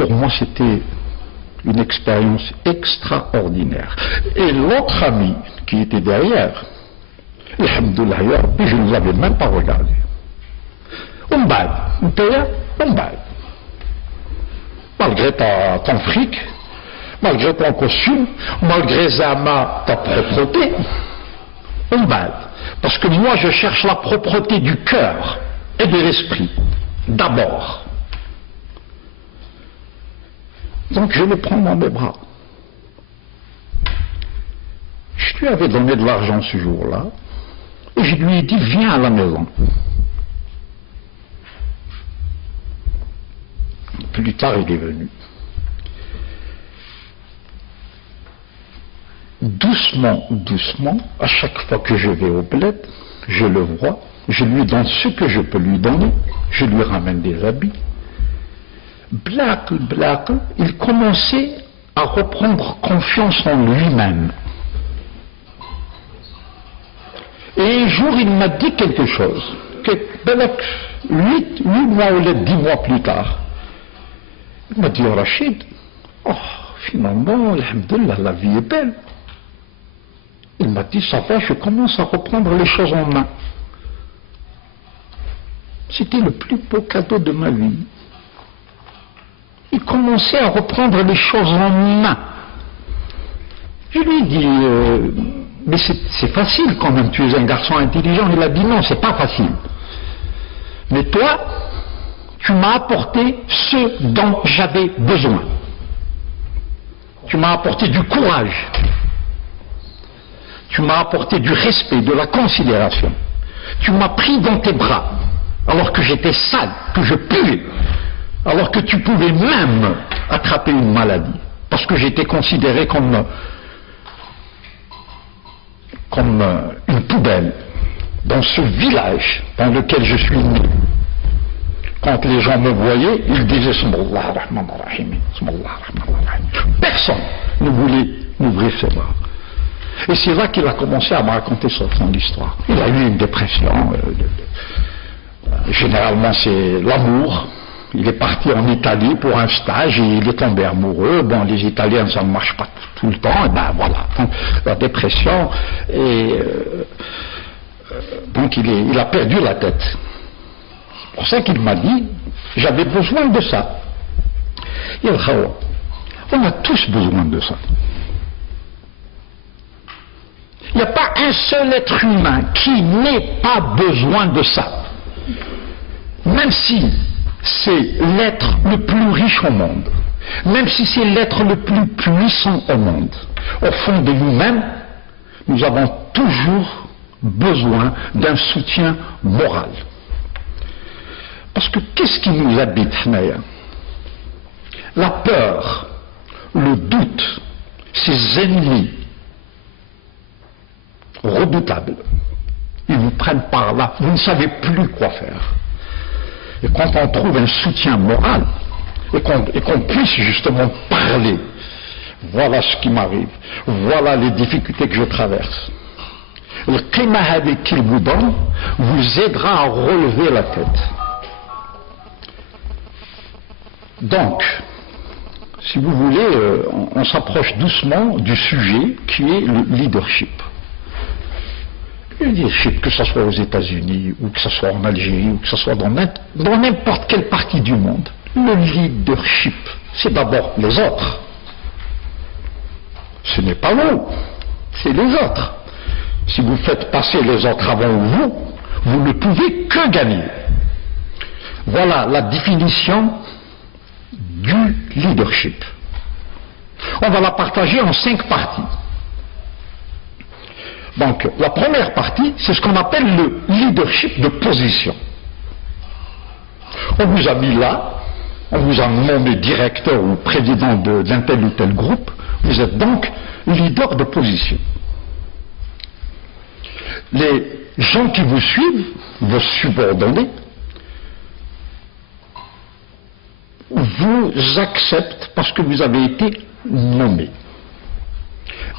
Pour moi, c'était une expérience extraordinaire. Et l'autre ami qui était derrière, alhamdoulilah, je ne l'avais même pas regardé. On balle, on paye, on balle. Malgré ton fric, malgré ton costume, malgré ta propreté, on balle. Parce que moi, je cherche la propreté du cœur et de l'esprit, d'abord. Donc je le prends dans mes bras. Je lui avais donné de l'argent ce jour-là, et je lui ai dit, viens à la maison. Plus tard, il est venu. Doucement, doucement, à chaque fois que je vais au bled, je le vois, je lui donne ce que je peux lui donner, je lui ramène des habits. Black, il commençait à reprendre confiance en lui-même. Et un jour, il m'a dit quelque chose, que 8 mois ou 10 mois plus tard, il m'a dit, oh Rachid, finalement, alhamdoulilah, la vie est belle. Il m'a dit, ça va, je commence à reprendre les choses en main. C'était le plus beau cadeau de ma vie. Il commençait à reprendre les choses en main. Je lui ai dit, mais c'est facile quand même, tu es un garçon intelligent. Il a dit, non, c'est pas facile. Mais toi, tu m'as apporté ce dont j'avais besoin. Tu m'as apporté du courage. Tu m'as apporté du respect, de la considération. Tu m'as pris dans tes bras, alors que j'étais sale, que je puais, alors que tu pouvais même attraper une maladie, parce que j'étais considéré comme une poubelle dans ce village dans lequel je suis né. Quand les gens me voyaient, ils disaient Subhanallah ar-Rahman ar-Rahim. Personne ne voulait m'ouvrir ses bras. Et c'est là qu'il a commencé à me raconter son histoire. Il a eu une dépression. Généralement, c'est l'amour. Il est parti en Italie pour un stage et il est tombé amoureux. Bon, les Italiens, ça ne marche pas tout le temps. Et ben voilà, la dépression. Et donc il a perdu la tête. C'est pour ça qu'il m'a dit, j'avais besoin de ça. On a tous besoin de ça. Il n'y a pas un seul être humain qui n'ait pas besoin de ça. Même si c'est l'être le plus riche au monde, même si c'est l'être le plus puissant au monde, au fond de nous-mêmes, nous avons toujours besoin d'un soutien moral. Parce que qu'est-ce qui nous habite, Naya? La peur, le doute, ces ennemis redoutables, ils vous prennent par là, vous ne savez plus quoi faire. Et quand on trouve un soutien moral, et qu'on puisse justement parler, voilà ce qui m'arrive, voilà les difficultés que je traverse, le qimah qu'il vous donne vous aidera à relever la tête. Donc, si vous voulez, on s'approche doucement du sujet qui est le leadership. Le leadership, que ce soit aux États-Unis, ou que ce soit en Algérie, ou que ce soit dans n'importe quelle partie du monde, le leadership, c'est d'abord les autres. Ce n'est pas vous, c'est les autres. Si vous faites passer les autres avant vous, vous ne pouvez que gagner. Voilà la définition du leadership. On va la partager en 5 parties. Donc, la première partie, c'est ce qu'on appelle le leadership de position. On vous a mis là, on vous a nommé directeur ou président d'un tel ou tel groupe, vous êtes donc leader de position. Les gens qui vous suivent, vos subordonnés, vous acceptent parce que vous avez été nommé.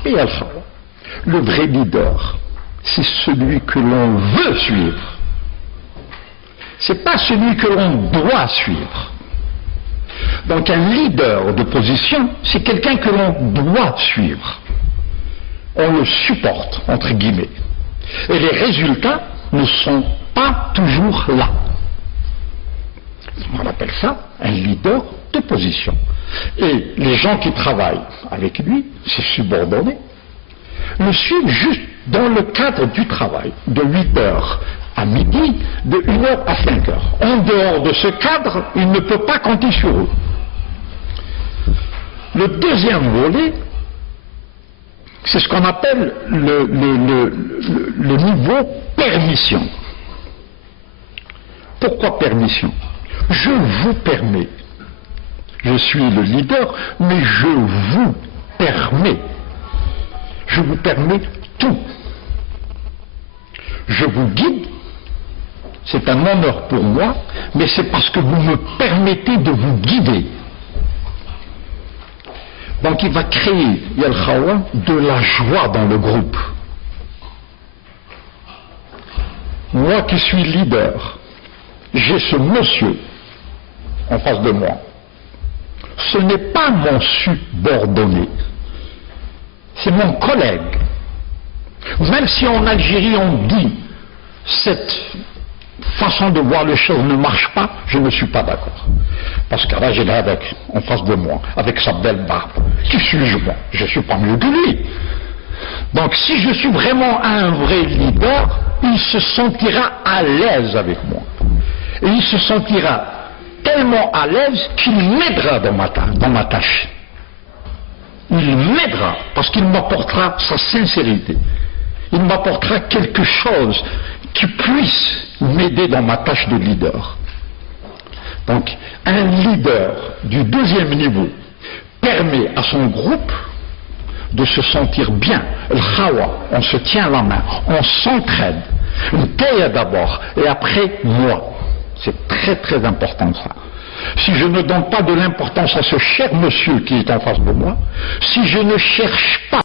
Et enfin, le vrai leader, c'est celui que l'on veut suivre. C'est pas celui que l'on doit suivre. Donc un leader de position, c'est quelqu'un que l'on doit suivre. On le supporte, entre guillemets. Et les résultats ne sont pas toujours là. On appelle ça un leader de position. Et les gens qui travaillent avec lui, ses subordonnés, le suivent juste dans le cadre du travail, de 8 heures à midi, de 1 heure à 5 heures. En dehors de ce cadre, il ne peut pas compter sur eux. Le deuxième volet, c'est ce qu'on appelle le niveau permission. Pourquoi permission? Je vous permets. Je suis le leader, mais je vous permets. Je vous permets tout. Je vous guide. C'est un honneur pour moi, mais c'est parce que vous me permettez de vous guider. Donc il va créer, Yal Khawa, de la joie dans le groupe. Moi qui suis leader, j'ai ce monsieur en face de moi. Ce n'est pas mon subordonné, c'est mon collègue. Même si en Algérie on dit cette façon de voir les choses ne marche pas, je ne suis pas d'accord. Parce que là, j'ai là en face de moi, avec sa belle barbe. Qui suis-je moi? Je ne suis pas mieux que lui. Donc si je suis vraiment un vrai leader, il se sentira à l'aise avec moi. Et il se sentira tellement à l'aise qu'il m'aidera dans ma tâche. Il m'aidera parce qu'il m'apportera sa sincérité. Il m'apportera quelque chose qui puisse m'aider dans ma tâche de leader. Donc, un leader du deuxième niveau permet à son groupe de se sentir bien. Le khawa, on se tient la main, on s'entraide. Une taille d'abord, et après, moi. C'est très très important ça. Si je ne donne pas de l'importance à ce cher monsieur qui est en face de moi, si je ne cherche pas